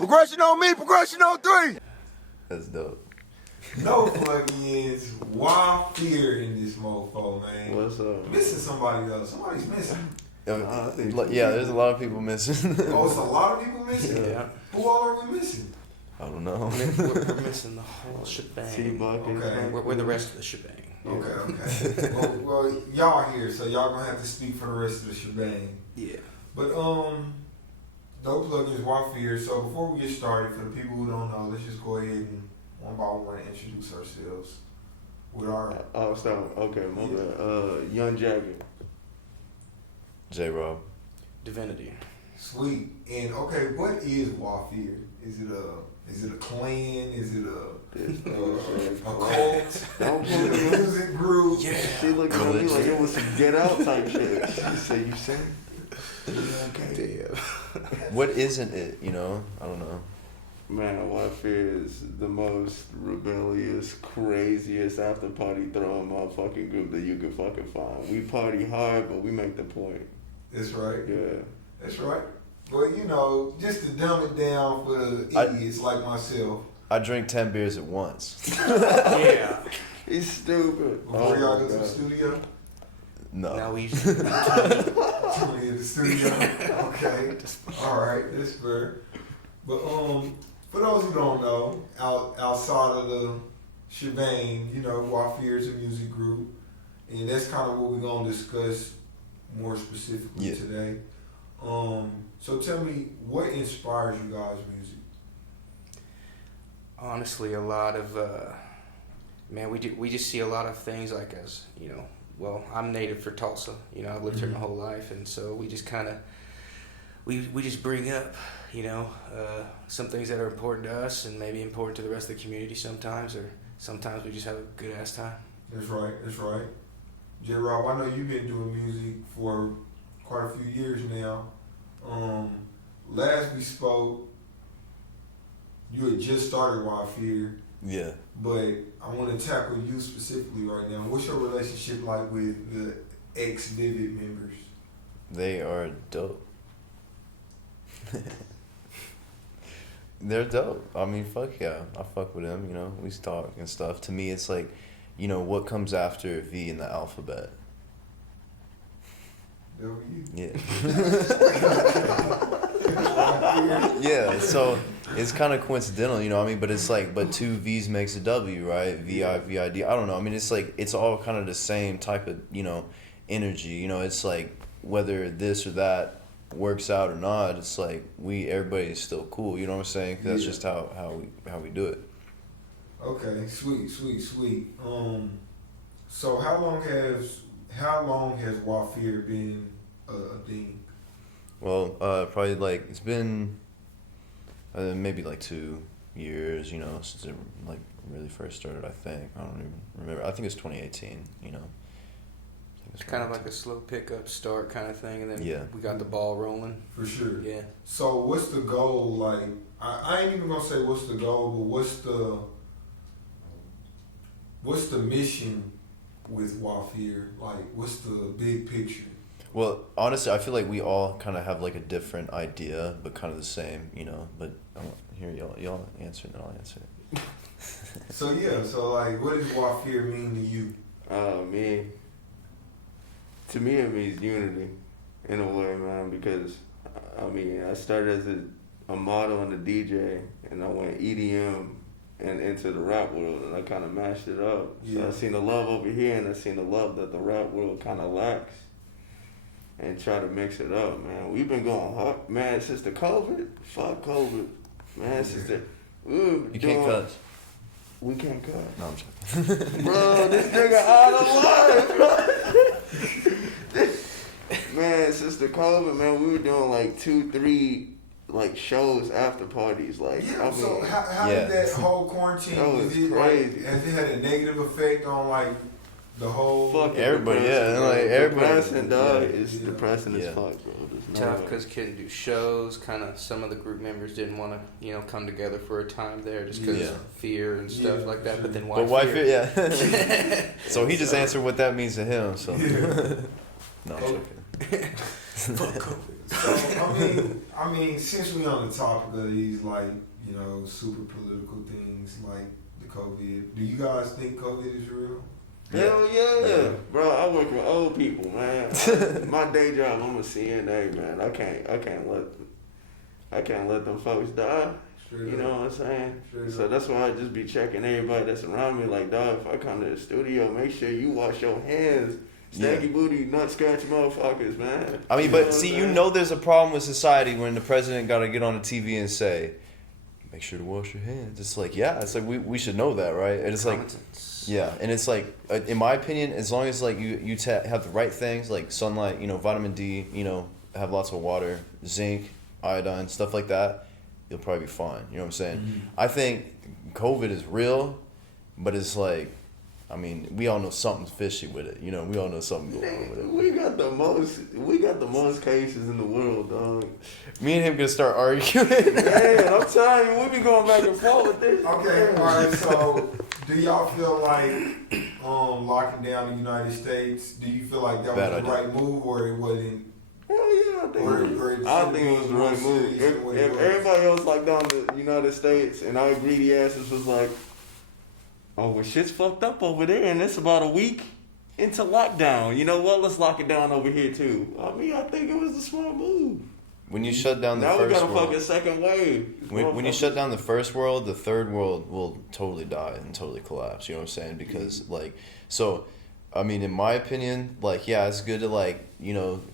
Progression on me, progression on 3. That's dope. No fucking is WhyFyre in this mofo, man. What's up? Missing somebody though. Somebody's missing. Yeah, there's a lot of people missing. Oh, it's a lot of people missing? Yeah. Who all are we missing? I don't know. We're missing the whole shebang. T-Bucket. Okay. We're the rest of the shebang. Okay. well, y'all here, so y'all gonna have to speak for the rest of the shebang. Yeah. But dope plugins WhyFyre. So before we get started, for the people who don't know, let's just go ahead and one by one introduce ourselves with our. Oh, so okay, my bad. Young Jagger. J-Rob. Divinity. Sweet. And okay, what is WhyFyre? Is it a clan? Is it a cult? Don't Is it a music group? Yeah. She looked at me like it was some Get Out type shit. She said, "You sing?" Okay. Damn. What isn't it, you know? I don't know. Man, WhyFyre is the most rebellious, craziest after party throwing motherfucking group that you could fucking find. We party hard, but we make the point. That's right. Yeah. That's right. But you know, just to dumb it down for the idiots like myself. I drink 10 beers at once. Yeah. He's stupid. Before y'all go to the studio? No. Now we usually Tony in the studio. Okay. Alright, that's fair. But for those who don't know, outside of the shebang, you know, WhyFyre is a music group. And that's kind of what we're gonna discuss more specifically today. So tell me, what inspires you guys' music? honestly a lot of man, we just see a lot of things like as, you know, well, I'm native for Tulsa, you know, I've lived here my whole life, and so we just kind of we just bring up, you know, some things that are important to us and maybe important to the rest of the community sometimes, or sometimes we just have a good ass time. That's right. J-Rob, I know you've been doing music for quite a few years now. Last we spoke, you had just started WhyFyre. Yeah. But I want to tackle you specifically right now. What's your relationship like with the ex-Vivid members? They are dope. They're dope. I mean, fuck yeah. I fuck with them, you know. We talk and stuff. To me, it's like, you know, what comes after V in the alphabet? W? Yeah. Yeah, so it's kind of coincidental, you know what I mean? But it's like, but two V's makes a W, right? V-I-V-I-D. I don't know. I mean, it's like, it's all kind of the same type of, you know, energy. You know, it's like, whether this or that works out or not, it's like, everybody's still cool. You know what I'm saying? 'Cause that's just how we do it. Okay, sweet. So how long has WhyFyre been a thing? Well, probably like, it's been maybe like 2 years, you know, since it like really first started, I think. I don't even remember. I think it's 2018, you know. It's kind of like a slow pickup start kind of thing, and then we got the ball rolling. For sure. Yeah. So what's the goal? Like, I ain't even gonna say what's the goal, but what's the mission with WhyFyre? Like, what's the big picture? Well, honestly, I feel like we all kind of have like a different idea, but kind of the same, you know. But here, y'all answer, and then I'll answer it. So like, what does WhyFyre mean to you? To me, it means unity, in a way, man. Because I mean, I started as a model and a DJ, and I went EDM and into the rap world, and I kind of mashed it up. Yeah. So I seen the love over here, and I seen the love that the rap world kind of lacks, and try to mix it up, man. We've been going hard, man, since the COVID. Fuck COVID, man. Since the You can't cuss. We can't cut. No, I'm joking. Bro, this nigga out of life, bro. Man, since the COVID, man, we were doing like 2-3 like shows after parties. Like, Yeah. I mean, So how did that whole quarantine? That was crazy. crazy. Has it had a negative effect on like the whole? fucking Everybody, depressing, yeah, bro. like, everybody- Depressing, dog. yeah. It's depressing as Yeah. fuck, bro. There's no Tough way. because couldn't do shows. Kind of some of the group members didn't want to, you know, come together for a time there just because Yeah. fear and stuff Yeah, like that. sure. But then But why fear? Yeah. So he just answered what that means to him. So. Yeah. No, I'm joking. Fuck COVID. So I mean, since we on the topic of these like super political things like the COVID, do you guys think COVID is real? Hell yeah. Bro, I work with old people, man. My day job, I'm a CNA, man. I can't let them folks die. You know what I'm saying? So that's why I just be checking everybody that's around me. Like, dog, if I come to the studio, make sure you wash your hands. Stanky booty, nut scratch motherfuckers, man. I mean, but see, there's a problem with society when the president got to get on the TV and say, make sure to wash your hands. It's like, yeah, it's like we should know that, right? And it's like, yeah, and it's like, in my opinion, as long as like you have the right things like sunlight, vitamin D, have lots of water, zinc, iodine, stuff like that, you'll probably be fine. You know what I'm saying? Mm-hmm. I think COVID is real, but it's like, I mean, we all know something's fishy with it. We all know something going on with it. We got the most cases in the world, dog. Me and him gonna start arguing. Man, I'm telling you, we be going back and forth with this. Okay, all right. So, do y'all feel like locking down the United States? Do you feel like that was the right move, or it wasn't? Hell yeah, I think it was the right move. If everybody else locked down the United States and our greedy asses was like, oh, well, shit's fucked up over there, and it's about a week into lockdown. You know what? Let's lock it down over here, too. I mean, I think it was a smart move. When you shut down the now first world... Now we got a fucking second wave. When you shut down the first world, the third world will totally die and totally collapse. You know what I'm saying? Because, I mean, in my opinion, yeah, it's good to,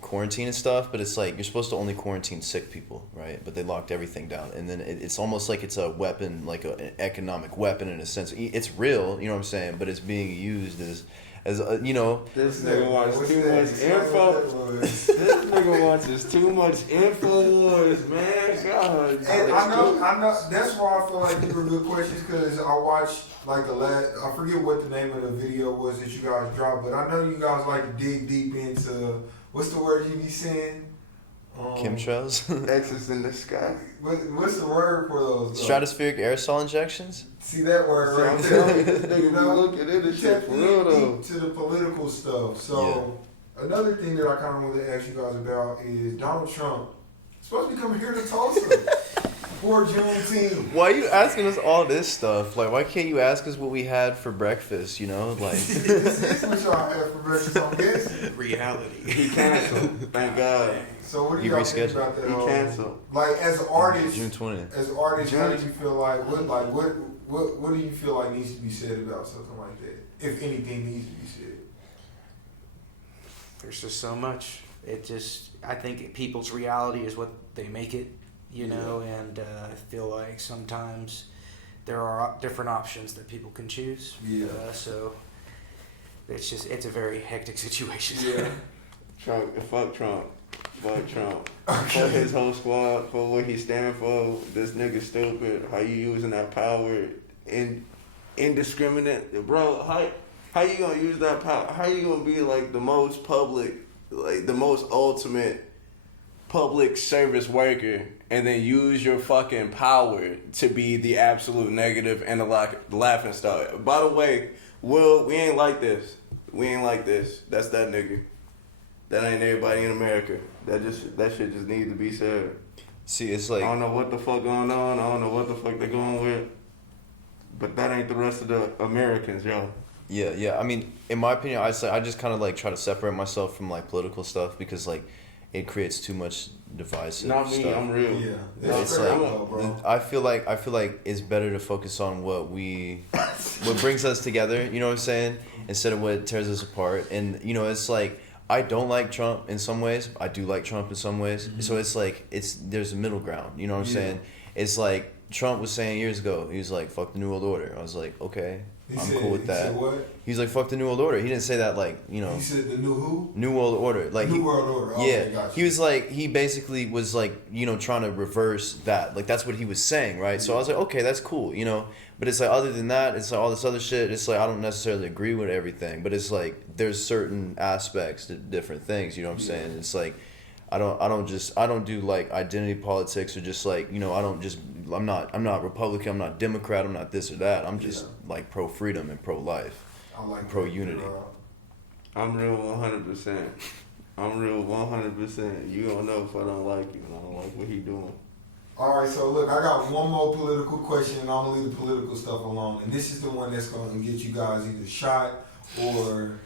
quarantine and stuff, but it's like, you're supposed to only quarantine sick people, right? But they locked everything down. And then it's almost like it's a weapon, like an economic weapon in a sense. It's real, you know what I'm saying? But it's being used as This nigga watches too much info. This nigga watches too much Infowars, man. God. And I know. That's why I feel like these were good questions, because I watched I forget what the name of the video was that you guys dropped, but I know you guys like to dig deep into, what's the word you be saying? Chemtrails? X's in the sky. What's the word for those? Stratospheric aerosol injections? See that word right there? Look at it, shit for real though. To the political stuff. So another thing that I kind of wanted to ask you guys about is Donald Trump supposed to be coming here to Tulsa for Juneteenth. Why are you asking us all this stuff? Like, why can't you ask us what we had for breakfast? This is what y'all had for breakfast, I'm guessing. Reality. He canceled. Thank God. So what do y'all think about that? He canceled. Like, as an artist, June 20th. As an artist, how do you feel like what do you feel like needs to be said about something like that? If anything needs to be said. There's just so much. I think people's reality is what they make it, and I feel like sometimes there are different options that people can choose. Yeah. So it's a very hectic situation. Yeah. Fuck Trump. Okay. Fuck his whole squad. For what he stand for. This nigga stupid. How you using that power indiscriminate, bro? How you gonna use that power? How you gonna be like the most public, like the most ultimate public service worker, and then use your fucking power to be the absolute negative and the laughing stock? By the way, Will, we ain't like this. We ain't like this. That's that nigga. That ain't everybody in America. That shit just needs to be said. See, it's like, I don't know what the fuck going on. I don't know what the fuck they're going with. But that ain't the rest of the Americans, yo. Yeah. I mean, in my opinion, I just kind of try to separate myself from political stuff, because it creates too much divisive Not me, stuff. I'm real. Yeah. It's bro. I feel like it's better to focus on what brings us together. You know what I'm saying? Instead of what tears us apart. And it's like, I don't like Trump in some ways. I do like Trump in some ways. Mm-hmm. So it's like there's a middle ground. You know what I'm saying? It's like Trump was saying years ago. He was like, "Fuck the New World Order." I was like, "Okay, I'm cool with that." He said what? He's like, "Fuck the New World Order." He didn't say that He said the new who? New World Order. New World Order. Okay, yeah. gotcha. He was like, he basically was like, trying to reverse that. Like, that's what he was saying, right? So I was like, okay, that's cool, But it's like, other than that, it's like all this other shit. It's like, I don't necessarily agree with everything, but it's like there's certain aspects to different things. You know what I'm saying? It's like, I don't do like identity politics, or just like, I'm not Republican, I'm not Democrat, I'm not this or that. I'm just like pro freedom and pro life, I like pro unity. I'm real 100%. I'm real 100%. You don't know if I don't like you, and I don't like what he doing. All right, so look, I got one more political question, and I'm gonna leave the political stuff alone. And this is the one that's gonna get you guys either shot or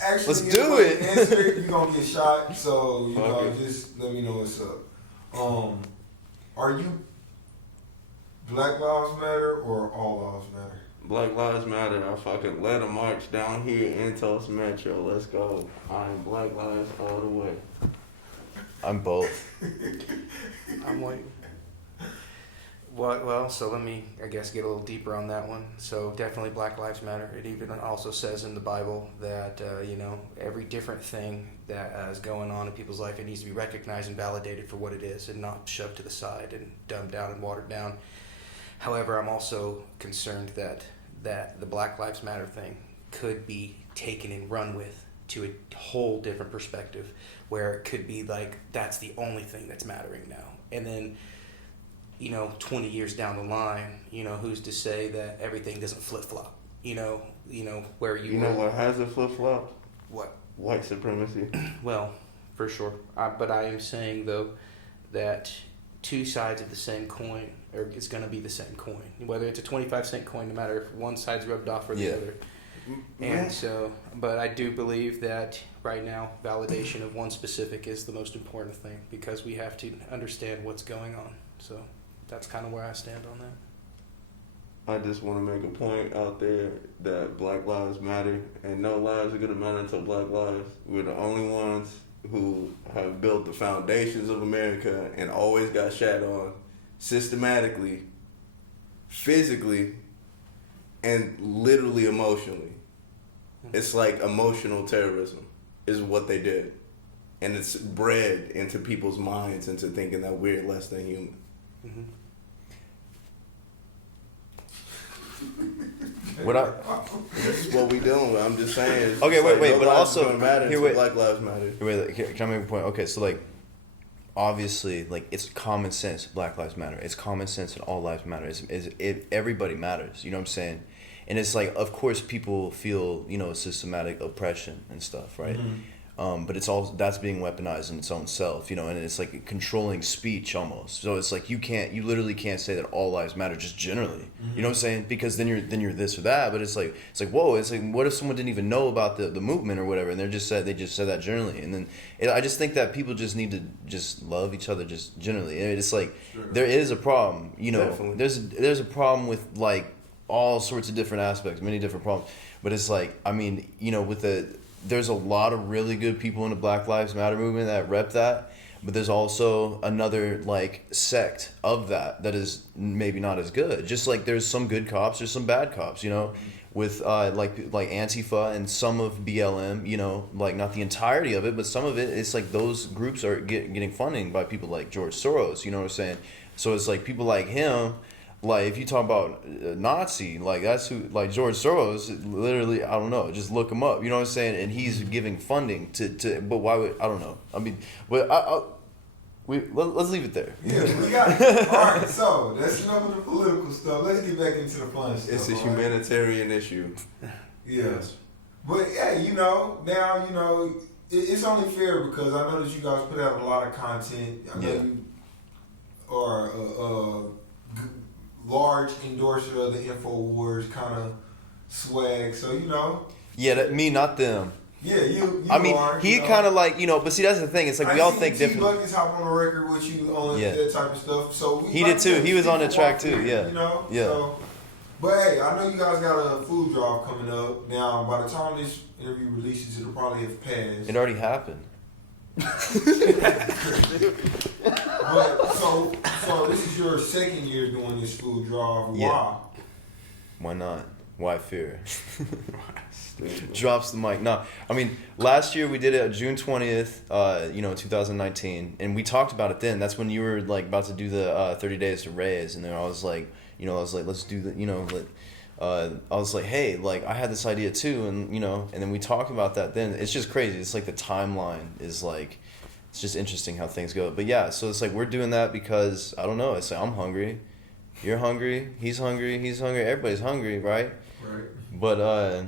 actually. Let's do it. Answer it, you're gonna get shot. So you know, Okay. just let me know what's up. Are you Black Lives Matter or All Lives Matter? Black Lives Matter. I fucking led a march down here in Tulsa Metro. Let's go. I'm Black Lives all the way. I'm both. I'm waiting. Well, so let me, I guess, get a little deeper on that one. So definitely Black Lives Matter. It even also says in the Bible that, every different thing that is going on in people's life, it needs to be recognized and validated for what it is and not shoved to the side and dumbed down and watered down. However, I'm also concerned that the Black Lives Matter thing could be taken and run with to a whole different perspective where it could be like, that's the only thing that's mattering now. And then, 20 years down the line, who's to say that everything doesn't flip-flop? Where you You know what has a flip-flop? What? White supremacy. Well, for sure. But I am saying, though, that two sides of the same coin, or it's going to be the same coin. Whether it's a 25-cent coin, no matter if one side's rubbed off or the other. And so, but I do believe that right now, validation of one specific is the most important thing because we have to understand what's going on. So that's kind of where I stand on that. I just want to make a point out there that Black Lives Matter, and no lives are going to matter until Black lives. We're the only ones who have built the foundations of America and always got shat on systematically, physically, and literally emotionally. It's like emotional terrorism is what they did. And it's bred into people's minds into thinking that we're less than human. Mm-hmm. That's what we doing. I'm just saying. It's Okay, wait, no but lives also don't matter here, until wait, Black Lives Matter. Here, can I make a point? Okay, so like, obviously, like it's common sense. Black Lives Matter. It's common sense, and all lives matter. Everybody matters. You know what I'm saying? And it's like, of course, people feel systematic oppression and stuff, right? Mm-hmm. But it's all that's being weaponized in its own self, and it's like controlling speech almost. So it's like you literally can't say that all lives matter just generally. Mm-hmm. You know what I'm saying? Because then you're this or that. But it's like whoa, it's like what if someone didn't even know about the movement or whatever, and they just said that generally, and then I just think that people just need to just love each other just generally. And it's like there is a problem, Definitely. There's a problem with like all sorts of different aspects, many different problems. But it's like there's a lot of really good people in the Black Lives Matter movement that rep that, but there's also another like sect of that is maybe not as good. Just like there's some good cops, there's some bad cops, with like Antifa and some of BLM, like not the entirety of it, but some of it. It's like those groups are getting funding by people like George Soros. You know what I'm saying? So it's like people like him. Like, if you talk about Nazi, like, that's who, like, George Soros, literally, I don't know, just look him up, you know what I'm saying? And he's giving funding to but why would, I don't know. I mean, but let's leave it there. Yeah, we got it. All right, so that's enough of the political stuff. Let's get back into the fun stuff. It's a all right? humanitarian issue. Yes. But, yeah, now, it's only fair because I know that you guys put out a lot of content. I know you are large endorser of the InfoWars kind of swag, so Yeah, me, not them. Yeah, you I mean, are, he kind of like, but see, that's the thing. It's like we all think different. Buckets hop on the record with you on that type of stuff. So he did too. He was on the track too. Yeah. Yeah. So, but hey, I know you guys got a food drive coming up. Now, by the time this interview releases, it'll probably have passed. It already happened. But so this is your second year doing this food drive. Yeah. Why? Why not? WhyFyre? Drops the mic. No, I mean, last year we did it June 20th, 2019, and we talked about it then. That's when you were like about to do the 30 days to raise, and then I was like, let's do the, I was like, hey, like I had this idea too, and and then we talked about that then. It's just crazy. It's like the timeline is like, it's just interesting how things go. But yeah, so it's like we're doing that because I don't know. It's like I'm hungry, you're hungry, he's hungry, everybody's hungry, right? Right. But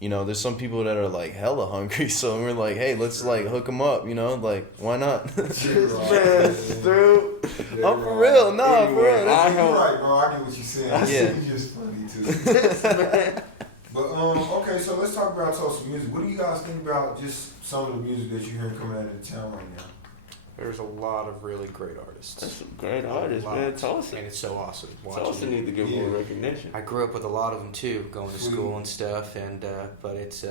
you know, there's some people that are like hella hungry, so we're like, hey, let's like hook them up, you know, like why not? Man, dude. I'm for real, no, for real. You're right, bro. I get what you're saying. Yeah. It's just funny too. But okay, so let's talk about Tulsa music. What do you guys think about just some of the music that you're hearing coming out of town right now? There's a lot of really great artists. That's some great artists, man. Tulsa. And it's so awesome watching Tulsa it. need to get more recognition. I grew up with a lot of them too, going to school and stuff, and but it's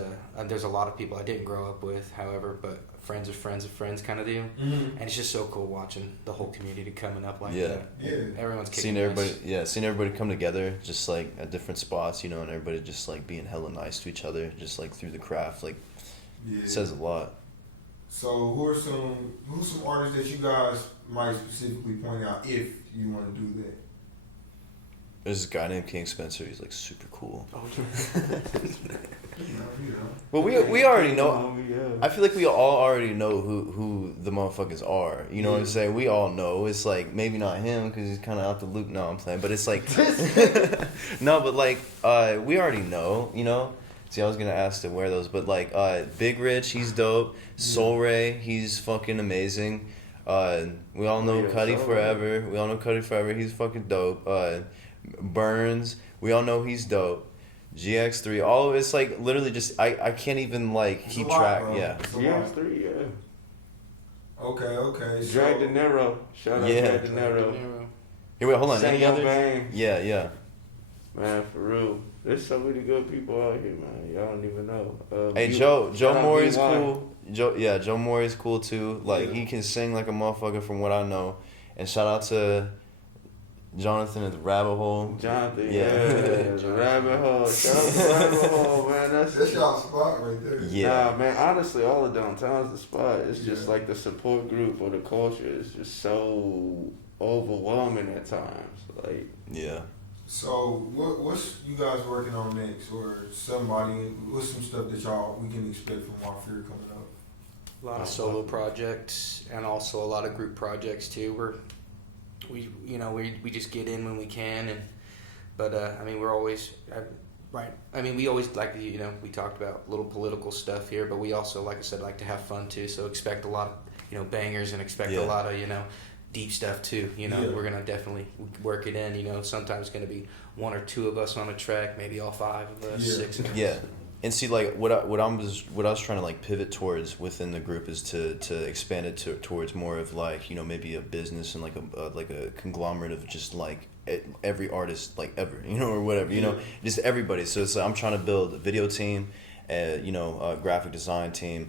there's a lot of people I didn't grow up with, however, but friends of friends of friends kind of deal, and it's just so cool watching the whole community coming up like that. Yeah, Everyone's kicking Seeing everybody, ass. seeing everybody come together, just like at different spots, you know, and everybody just like being hella nice to each other, just like through the craft, like it says a lot. So who's some artists that you guys might specifically point out if you want to do that? There's this guy named King Spencer. He's like super cool. You know. Well, we already know. Yeah. I feel like we all already know who the motherfuckers are. You know what I'm saying? We all know. It's like maybe not him because he's kind of out the loop. No, I'm playing. But it's like no, but like we already know. You know. See, I was gonna ask to wear those, but like Big Rich, he's dope. Soul Ray, he's fucking amazing. We all know Cuddy Forever. We all know Cuddy Forever. He's fucking dope. Burns, we all know he's dope. GX3, all of it's like literally just I can't even like keep track. Bro. Yeah. GX3, yeah. Okay. Drag De Niro. Shout out Yeah. Drag De Niro. Hey, wait, hold on. Sing Any Your others? Bang. Yeah. Man, for real. There's so many good people out here, man. Y'all don't even know. Hey, Joe Morey's B1. cool. Joe Morey's cool too. Like he can sing like a motherfucker from what I know. And shout out to Jonathan at the Rabbit Hole. Jonathan, Yeah. the Rabbit Hole. Shout out to the Rabbit Hole, man. That's y'all spot right there. Yeah. Nah, man, honestly, all of downtown's the spot. It's just like the support group or the culture is just so overwhelming at times. Like, Yeah. So what's you guys working on next, or what's some stuff that we can expect from WhyFyre coming up? A lot of solo projects and also a lot of group projects too. We just get in when we can, but I mean we're always right. I mean we always like to, we talked about little political stuff here, but we also, like I said, like to have fun too. So expect a lot of bangers and expect a lot of deep stuff too. We're gonna definitely work it in. Sometimes it's gonna be one or two of us on a track, maybe all five of us, 6 of us. Yeah. And see, like what I was trying to like pivot towards within the group is to expand it towards more of like maybe a business and like a conglomerate of just like every artist like ever or whatever just everybody. So it's like I'm trying to build a video team, a graphic design team,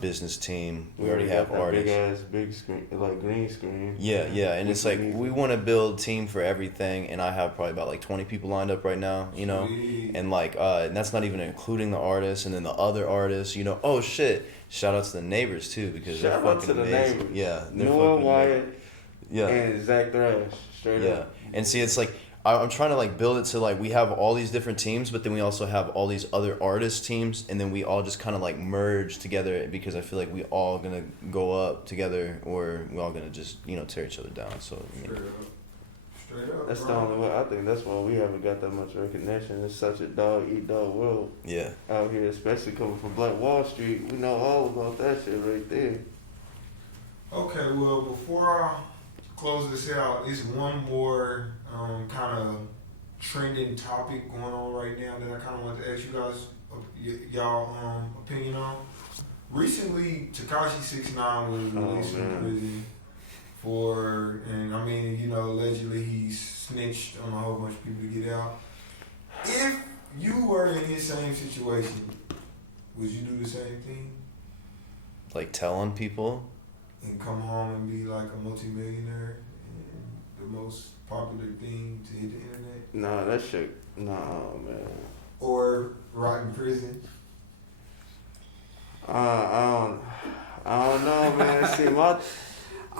business team. We already have artists. Big screen, like green screen. Yeah, and it's like we want to build team for everything, and I have probably about like 20 people lined up right now, and like and that's not even including the artists and then the other artists, Oh shit! Shout out to the neighbors too because they're fucking amazing. Neighbors. Yeah, they're Noah fucking Wyatt. Yeah, and Zach Thrash. Straight up. And see, it's like I'm trying to like build it to like we have all these different teams, but then we also have all these other artist teams, and then we all just kind of like merge together because I feel like we all gonna go up together, or we all gonna just tear each other down. So Straight up. That's the only way. I think that's why we haven't got that much recognition. It's such a dog eat dog world. Yeah. Out here, especially coming from Black Wall Street, we know all about that shit right there. Okay, well before I close this out, there's one more kind of trending topic going on right now that I kind of want to ask you guys y'all opinion on. Recently, Tekashi 6ix9ine was released from prison and I mean, allegedly he snitched on a whole bunch of people to get out. If you were in his same situation, would you do the same thing? Like tell on people? And come home and be like a multimillionaire and the most popular thing to hit the internet? Nah, that shit. Nah, man. Or rot in prison? I don't know, man. See,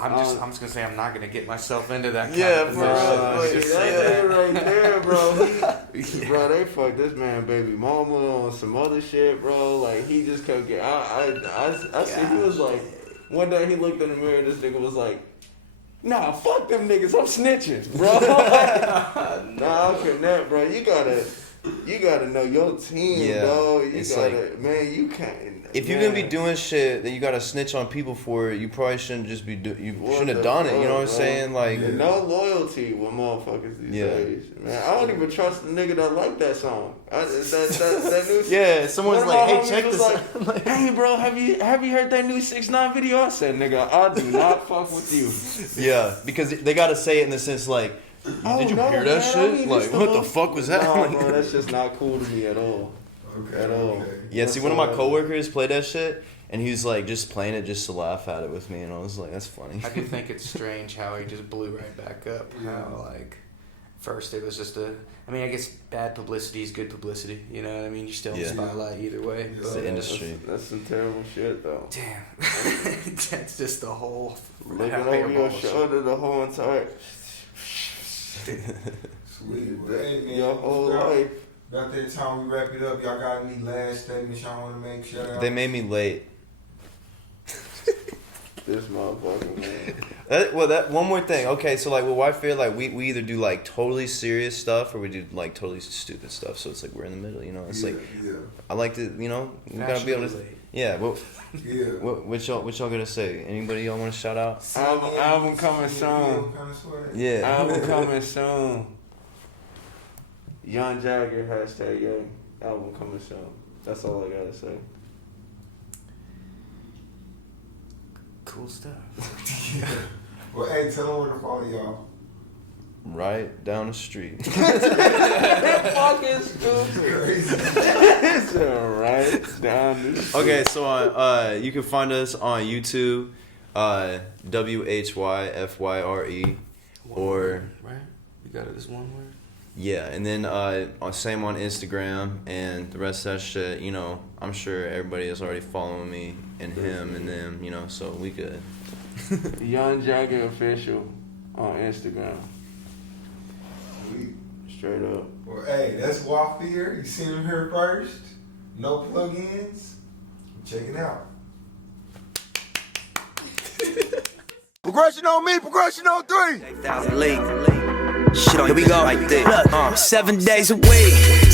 I'm just gonna say I'm not gonna get myself into that. Yeah, kind of bro. Just say that right there, bro. Bro, they fucked this man, baby mama, on some other shit, bro. Like he just kept getting. I see. He was like, one day he looked in the mirror. This nigga was like, "Nah, fuck them niggas. I'm snitching, bro." Nah, I connect, bro. You gotta. You gotta know your team, Yeah, dog. You it's gotta, like- man. You can't. If you're gonna be doing shit that you gotta snitch on people for, you probably shouldn't just be you shouldn't have done it. You know what I'm saying? Like, no loyalty with motherfuckers these days, man. I don't even trust the nigga that like that song. That new. yeah, someone's one of like, my hey, homies check was this like, out. hey, bro, have you heard that new 6ix9ine video? I said, nigga, I do not fuck with you. Yeah, because they gotta say it in the sense like, did you no, hear that man, shit? I mean, Like, it's what the most- fuck was that? Nah, bro, that's just not cool to me at all. Okay. At all. Okay. Yeah, see, one of my coworkers played that shit, and he was like just playing it just to laugh at it with me, and I was like, that's funny. I do think it's strange how he just blew right back up. How like first it was just I mean, I guess bad publicity is good publicity. You know what I mean? You're still in the Yeah. spotlight either way. It's the industry. That's some terrible shit, though. Damn, that's just the whole. Looking how over your hairball shit. shoulder the whole entire. Sweet. Well, hey, man, Your whole about- life. About that time we wrap it up, y'all got any last statements y'all want to make? Shout out. They made me late. This motherfucker, man. That one more thing. Okay, so like with WhyFyre, like we either do like totally serious stuff or we do like totally stupid stuff. So it's like we're in the middle, you know. It's like I like to, you know, we gotta be able to. Fashionably. Yeah. Yeah. What y'all gonna say? Anybody y'all want to shout out? Album coming soon. Yeah. Album coming soon. Young Jagger hashtag young album coming soon. That's all I gotta say. Cool stuff. Well, hey, tell them where to follow y'all. Right down the street. Fucking stupid. It's right down the street. Okay, so you can find us on YouTube, WhyFyre, or right? You got it as one word. yeah, and then same on Instagram and the rest of that shit. You know, I'm sure everybody is already following me and him and them. You know, so we good. Young Jagger official on Instagram. Sweet. Straight up. Well, hey, that's WhyFyre. You seen him here first. No plugins. Check it out. Progression on me, progression on 3. Shit on here we go. Like this. Look, 7 days a week.